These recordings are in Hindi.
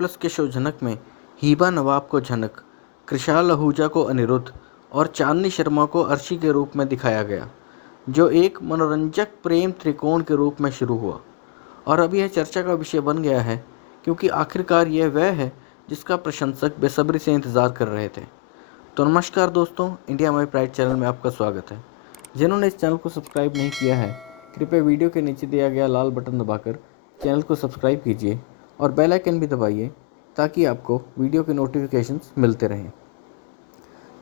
प्लस के शो झनक में हिबा नवाब को झनक, कृशाल आहूजा को अनिरुद्ध और चांदनी शर्मा को अर्शी के रूप में दिखाया गया, जो एक मनोरंजक प्रेम त्रिकोण के रूप में शुरू हुआ और अब यह चर्चा का विषय बन गया है, क्योंकि आखिरकार यह वह है जिसका प्रशंसक बेसब्री से इंतज़ार कर रहे थे। तो नमस्कार दोस्तों, इंडिया माई प्राइड चैनल में आपका स्वागत है। जिन्होंने इस चैनल को सब्सक्राइब नहीं किया है, कृपया वीडियो के नीचे दिया गया लाल बटन दबाकर चैनल को सब्सक्राइब कीजिए और बेल आइकन भी दबाइए ताकि आपको वीडियो के नोटिफिकेशंस मिलते रहें।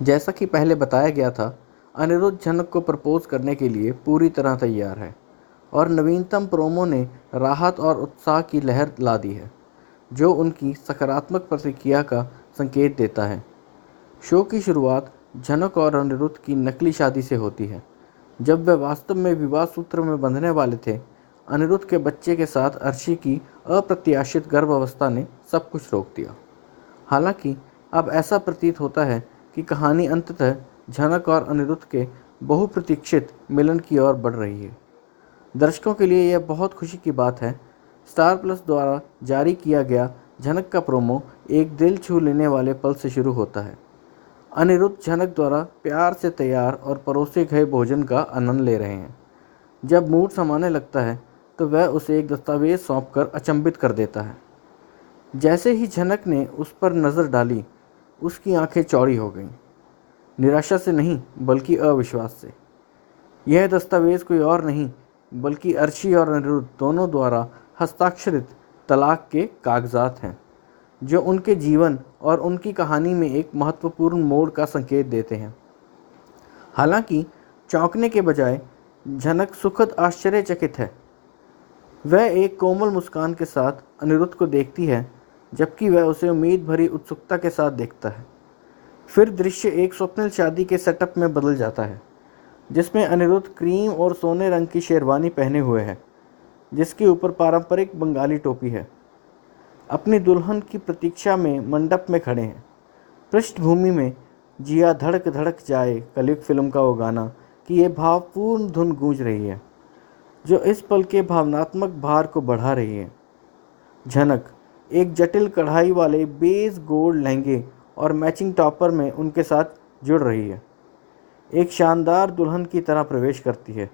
जैसा कि पहले बताया गया था, अनिरुद्ध झनक को प्रपोज करने के लिए पूरी तरह तैयार है और नवीनतम प्रोमो ने राहत और उत्साह की लहर ला दी है, जो उनकी सकारात्मक प्रतिक्रिया का संकेत देता है। शो की शुरुआत झनक और अनिरुद्ध की नकली शादी से होती है। जब वे वास्तव में विवाह सूत्र में बंधने वाले थे, अनिरुद्ध के बच्चे के साथ अर्शी की अप्रत्याशित गर्भावस्था ने सब कुछ रोक दिया। हालांकि अब ऐसा प्रतीत होता है कि कहानी अंततः झनक और अनिरुद्ध के बहुप्रतीक्षित मिलन की ओर बढ़ रही है। दर्शकों के लिए यह बहुत खुशी की बात है। स्टार प्लस द्वारा जारी किया गया झनक का प्रोमो एक दिल छू लेने वाले पल से शुरू होता है। अनिरुद्ध झनक द्वारा प्यार से तैयार और परोसे गए भोजन का आनंद ले रहे हैं। जब मूड समाने लगता है तो वह उसे एक दस्तावेज सौंपकर अचंभित कर देता है। जैसे ही झनक ने उस पर नज़र डाली, उसकी आंखें चौड़ी हो गईं। निराशा से नहीं, बल्कि अविश्वास से। यह दस्तावेज कोई और नहीं बल्कि अर्शी और अनिरुद्ध दोनों द्वारा हस्ताक्षरित तलाक के कागजात हैं, जो उनके जीवन और उनकी कहानी में एक महत्वपूर्ण मोड़ का संकेत देते हैं। हालांकि चौंकने के बजाय झनक सुखद आश्चर्यचकित है। वह एक कोमल मुस्कान के साथ अनिरुद्ध को देखती है, जबकि वह उसे उम्मीद भरी उत्सुकता के साथ देखता है। फिर दृश्य एक स्वप्निल शादी के सेटअप में बदल जाता है, जिसमें अनिरुद्ध क्रीम और सोने रंग की शेरवानी पहने हुए है, जिसके ऊपर पारंपरिक बंगाली टोपी है। अपनी दुल्हन की प्रतीक्षा में मंडप में खड़े हैं। पृष्ठभूमि में जिया धड़क धड़क जाए कलयुग फिल्म का वो गाना की ये भावपूर्ण धुन गूंज रही है, जो इस पल के भावनात्मक भार को बढ़ा रही है। झनक एक जटिल कढ़ाई वाले बेस गोल्ड लहंगे और मैचिंग टॉपर में उनके साथ जुड़ रही है, एक शानदार दुल्हन की तरह प्रवेश करती है।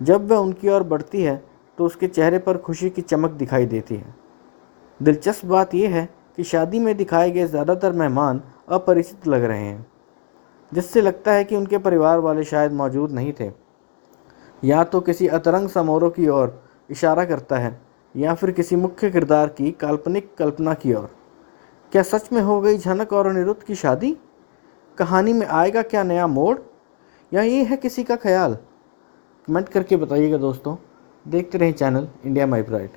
जब वह उनकी ओर बढ़ती है तो उसके चेहरे पर खुशी की चमक दिखाई देती है। दिलचस्प बात यह है कि शादी में दिखाए गए ज़्यादातर मेहमान अपरिचित लग रहे हैं, जिससे लगता है कि उनके परिवार वाले शायद मौजूद नहीं थे। या तो किसी अतरंग समारोह की ओर इशारा करता है या फिर किसी मुख्य किरदार की काल्पनिक कल्पना की ओर। क्या सच में हो गई झनक और अनिरुद्ध की शादी? कहानी में आएगा क्या नया मोड़, या ये है किसी का ख्याल? कमेंट करके बताइएगा दोस्तों। देखते रहें चैनल इंडिया माई प्राइड।